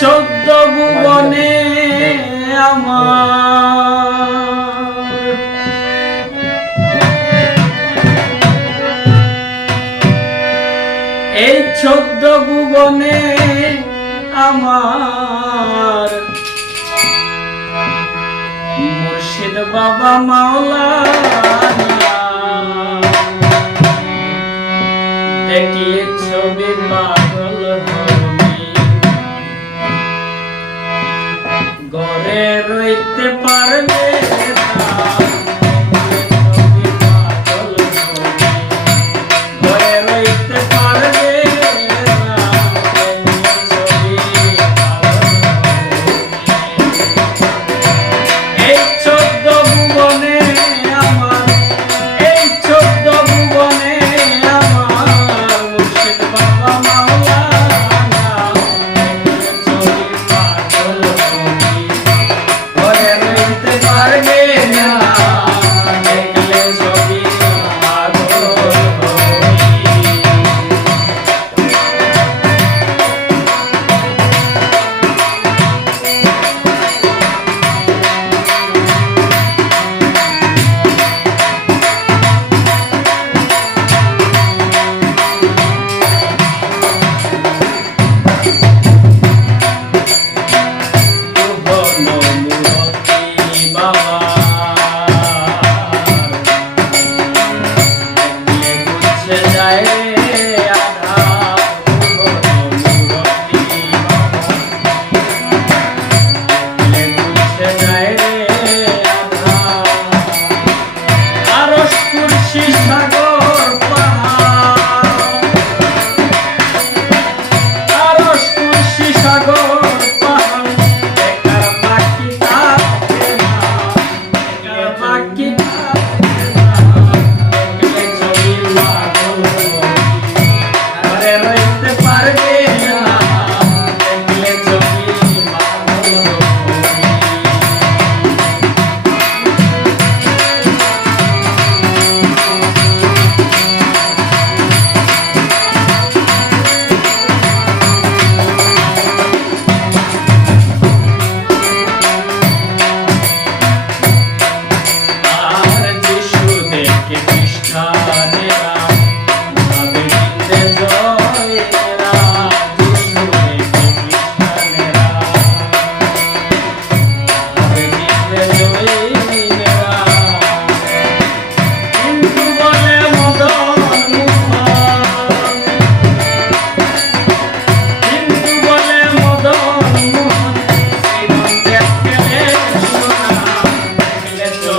চোদ্দ ভুবনে আমার। এই চোদ্দ ভুবনে আমার। মুর্শিদ বাবা মাওলানা দেখলে ছবি পা perro y গো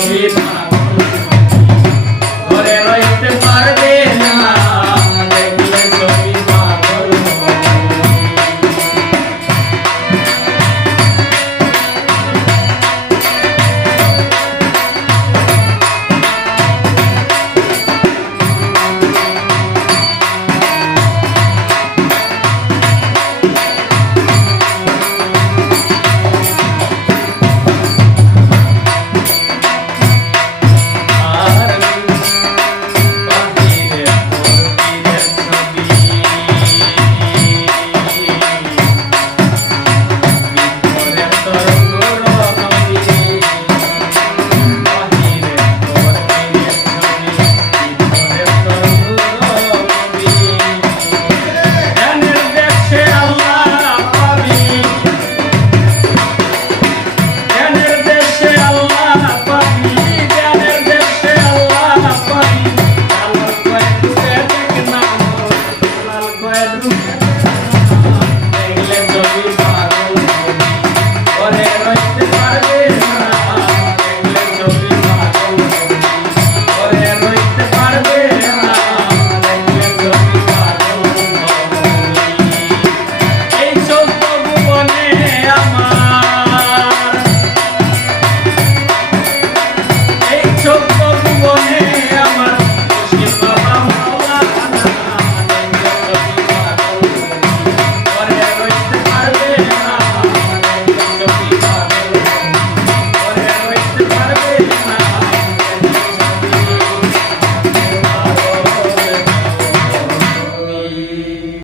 Amen.